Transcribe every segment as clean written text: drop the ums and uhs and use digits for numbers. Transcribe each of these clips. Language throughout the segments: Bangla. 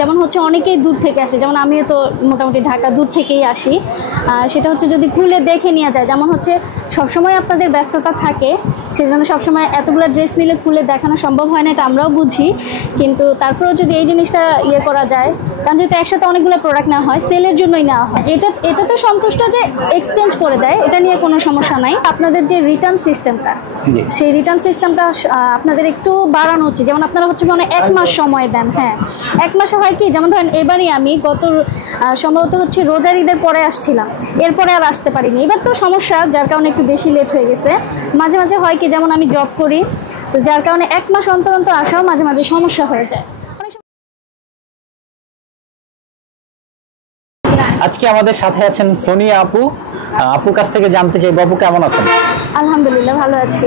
যেমন হচ্ছে অনেকেই দূর থেকে আসে, যেমন আমিও তো মোটামুটি ঢাকা দূর থেকেই আসি। সেটা হচ্ছে যদি খুলে দেখে নেওয়া যায়, যেমন হচ্ছে সবসময় আপনাদের ব্যস্ততা থাকে, সেজন্য সবসময় এতগুলো ড্রেস নিলে খুলে দেখানো সম্ভব হয় না, এটা আমরাও বুঝি। কিন্তু তারপরেও যদি এই জিনিসটা করা যায়, কারণ যেহেতু একসাথে অনেকগুলো প্রোডাক্ট নেওয়া হয়, সেলের জন্যই নেওয়া হয়। এটাতে সন্তুষ্ট যে এক্সচেঞ্জ করে দেয়, এটা নিয়ে কোনো সমস্যা নাই। আপনাদের যে রিটার্ন সিস্টেমটা, সেই রিটার্ন সিস্টেমটা আপনাদের একটু বাড়ানো উচিত। যেমন আপনারা হচ্ছে মানে 1 মাস সময় দেন। হ্যাঁ, 1 মাসে হয় কি, যেমন ধরেন এবারই আমি গত সম্ভবত হচ্ছে রোজার ঈদের পরে আসছিলাম, এরপরে আর আসতে পারিনি। এবার তো সমস্যা, যার কারণে একটু বেশি লেট হয়ে গেছে। মাঝে মাঝে হয় কি, যেমন আমি জব করি, তো যার কারণে 1 মাস অন্তর অন্তর আসাও মাঝে মাঝে সমস্যা হয়ে যায়। আজকে আমাদের সাথে আছেন সোনিয়া আপু। আপুর কাছ থেকে জানতে চাই, আপু কেমন আছেন? আলহামদুলিল্লাহ, ভালো আছি।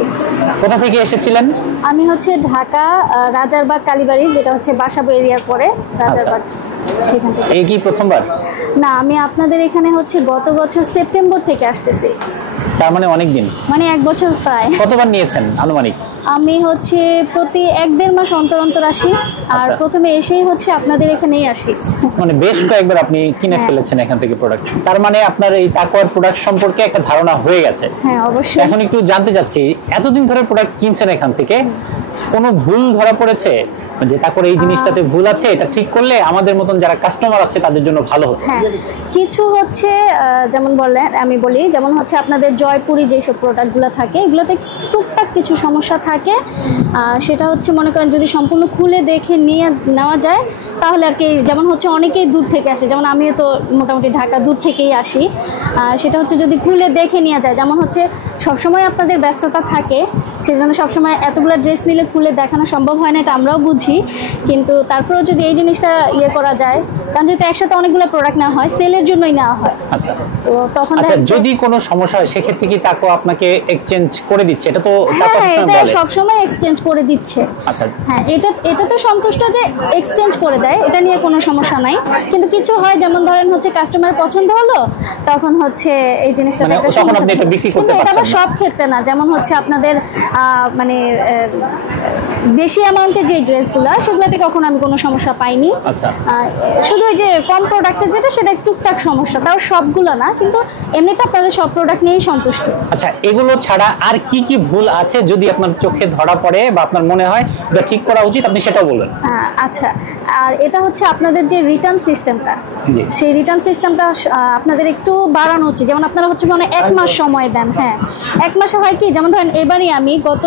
কোথা থেকে এসেছিলেন? আমি হচ্ছে ঢাকা রাজারবাগ কালীবাড়ি, যেটা হচ্ছে বাসাবো এরিয়ার পরে রাজারবাগ, সেখান থেকে। এই কি প্রথমবার? না, আমি আপনাদের এখানে হচ্ছে গত বছর সেপ্টেম্বর থেকে আসতেছি। তার মানে অনেক দিন, মানে 1 বছর প্রায়। কতবার নিয়েছেন আনুমানিক? আমি হচ্ছে প্রতি 1-1.5 মাস অন্তর অন্তর আসি, আর প্রথমে এসেই হচ্ছে আপনাদের এখানেই আসি। মানে বেশ কয়েকবার আপনি কিনে ফেলেছেন এখান থেকে প্রোডাক্ট। তার মানে আপনার এই তাকওয়ার প্রোডাক্ট সম্পর্কে একটা ধারণা হয়ে গেছে। হ্যাঁ, অবশ্যই। এখন একটু জানতে চাচ্ছি, এতদিন ধরে প্রোডাক্ট কিনছেন এখান থেকে, কোনো ভুল ধরা পড়েছে যে তারপরে এই জিনিসটাতে ভুল আছে, এটা ঠিক করলে আমাদের মতন যারা কাস্টমার আছে তাদের জন্য ভালো হতো? হ্যাঁ, কিছু হচ্ছে যেমন বললেন, আমি বলি, যেমন হচ্ছে আপনাদের জয়পুরি যেসব প্রোডাক্টগুলো থাকে, এগুলোতে টুকটাক কিছু সমস্যা থাকে। সেটা হচ্ছে মনে করেন যদি সম্পূর্ণ খুলে দেখে নেওয়া যায়, তাহলে আর কি, যেমন হচ্ছে অনেকেই দূর থেকে আসে, যেমন আমিও তো মোটামুটি ঢাকা দূর থেকেই আসি। সেটা হচ্ছে যদি খুলে দেখে নেওয়া যায়, যেমন হচ্ছে সবসময় আপনাদের ব্যস্ততা থাকে, সেজন্য সবসময় এতগুলো ড্রেস নিলে খুলে দেখানো সম্ভব হয় না, এটা আমরাও বুঝি। কিন্তু তারপরেও যদি এই জিনিসটা করা যায়, কারণ যেহেতু একসাথে অনেকগুলো প্রোডাক্ট নেওয়া হয়, সেলের জন্যই নেওয়া হয়। আচ্ছা, তো তখন যদি কোনো সমস্যা হয়, সেক্ষেত্রে কি তাকো আপনাকে এক্সচেঞ্জ করে দিচ্ছে? এটা তো সবসময় এক্সচেঞ্জ করে দিচ্ছে। আচ্ছা, হ্যাঁ, এটাতে সন্তুষ্ট যে এক্সচেঞ্জ করে দেয়, এটা নিয়ে কোনো সমস্যা নাই। কিন্তু কিছু হয়, যেমন ধরেন হচ্ছে কাস্টমার পছন্দ হলো, তখন হচ্ছে এই জিনিসটা তখন আপনি এটা বিক্রি করতে পারছেন। এটা সব ক্ষেত্রে না, যেমন হচ্ছে আপনাদের মানে বেশি অ্যামাউন্টের যে ড্রেসগুলো, সেগুলোতে কখনো আমি কোনো সমস্যা পাইনি। আচ্ছা, শুধু ওই যে কম প্রোডাক্টের যেটা, সেটা টুকটাক সমস্যা, তাও সবগুলো না, কিন্তু এমনিতে আপনাদের সব প্রোডাক্ট নিয়েই সন্তুষ্ট। আচ্ছা, এগুলো ছাড়া আর কি কি ভুল আছে যদি আপনার চোখে ধরা পড়ে বা আপনার মনে হয় এটা ঠিক করা উচিত, আপনি সেটাও বলবেন? আচ্ছা, আর এটা হচ্ছে আপনাদের যে রিটার্ন সিস্টেমটা, সেই রিটার্ন সিস্টেমটা আপনাদের একটু বাড়ানো উচিত। যেমন আপনারা হচ্ছে মানে 1 মাস সময় দেন। হ্যাঁ, 1 মাসে হয় কি, যেমন ধরেন এবারই আমি গত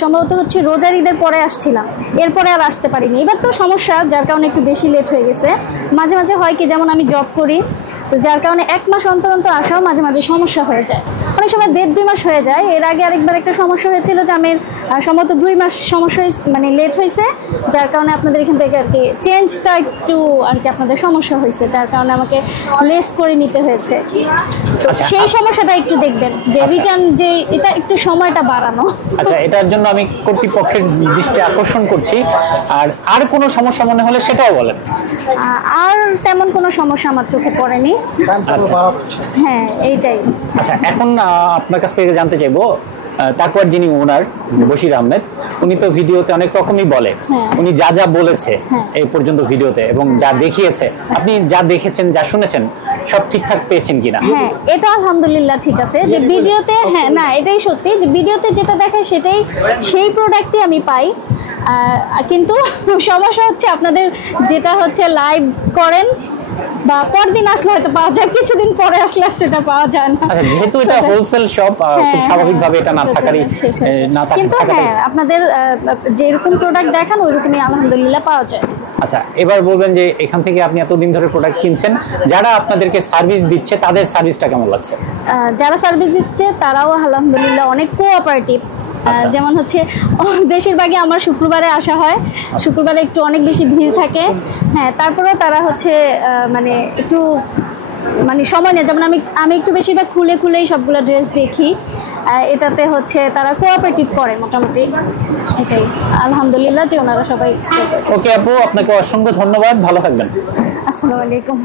সম্ভবত হচ্ছে রোজার ঈদের পরে আসছিলাম, এরপরে আর আসতে পারিনি। এবার তো সমস্যা, যার কারণে একটু বেশি লেট হয়ে গেছে। মাঝে মাঝে হয় কি, যেমন আমি জব করি, তো যার কারণে 1 মাস অন্তর অন্তর আসাও মাঝে মাঝে সমস্যা হয়ে যায়। অনেক সময় 1.5-2 মাস হয়ে যায়। এর আগে আরেকবার একটা সমস্যা হয়েছিল যে আমি সম্ভবত 2 মাস সমস্যা মানে লেট হয়েছে, যার কারণে আপনাদের এখান থেকে আর কি চেঞ্জটা একটু আর কি আপনাদের সমস্যা হয়েছে, যার কারণে আমাকে লেস করে নিতে হয়েছে। সেই সমস্যাটা একটু দেখবেন, যে রিটার্ন যে এটা একটু সময়টা বাড়ানো। আচ্ছা, এটার জন্য আমি কর্তৃপক্ষের দৃষ্টি আকর্ষণ করছি। আর কোনো সমস্যা মনে হলে সেটাও বলেন। আর তেমন কোনো সমস্যা আমার চোখে পড়েনি। হ্যাঁ, এইটাই। আচ্ছা, এখন আপনার কাছ থেকে জানতে চাইবো, তাকওয়ার যিনি ওনার বশির আহমেদ, উনি তো ভিডিওতে অনেক রকমই বলে। উনি যা যা বলেছে এই পর্যন্ত ভিডিওতে এবং যা দেখিয়েছে, আপনি যা দেখেছেন, যা শুনেছেন, সব ঠিকঠাক পেয়েছেন কিনা? হ্যাঁ, এটা আলহামদুলিল্লাহ ঠিক আছে। যে ভিডিওতে, হ্যাঁ, না, এটাই সত্যি যে ভিডিওতে যেটা দেখায় সেটাই, সেই প্রোডাক্টই আমি পাই। কিন্তু সমস্যা হচ্ছে আপনাদের যেটা হচ্ছে লাইভ করেন বা পরদিন আসলে হয়তো পাওয়া যায়, কিছুদিন পরে আসলে সেটা পাওয়া যায় না। আচ্ছা, যেহেতু এটা হোলসেল শপ, খুব স্বাভাবিকভাবে এটা না থাকারই কিন্তু হ্যাঁ, আপনাদের যেরকম প্রোডাক্ট দেখান ওইরকমই আলহামদুলিল্লাহ পাওয়া যায়। আচ্ছা, এবার বলবেন যে এখান থেকে আপনি এতদিন ধরে প্রোডাক্ট কিনছেন, যারা আপনাদেরকে সার্ভিস দিচ্ছে তাদের সার্ভিসটা কেমন লাগছে? যারা সার্ভিস দিচ্ছে তারাও আলহামদুলিল্লাহ অনেক কোঅপারেটিভ। যেমন হচ্ছে বেশিরভাগই আমার শুক্রবারে আসা হয়, শুক্রবারে একটু অনেক বেশি ভিড় থাকে। হ্যাঁ, তারপরেও তারা হচ্ছে মানে একটু মানে সময় নেই। যেমন আমি একটু বেশিরভাগ খুলেই সবগুলো ড্রেস দেখি, এটাতে হচ্ছে তারা কোঅপারেটিভ করে মোটামুটি। এটাই আলহামদুলিল্লাহ যে ওনারা সবাই। ওকে আপু, আপনাকে অসংখ্য ধন্যবাদ, ভালো থাকবেন। আসসালামু আলাইকুম।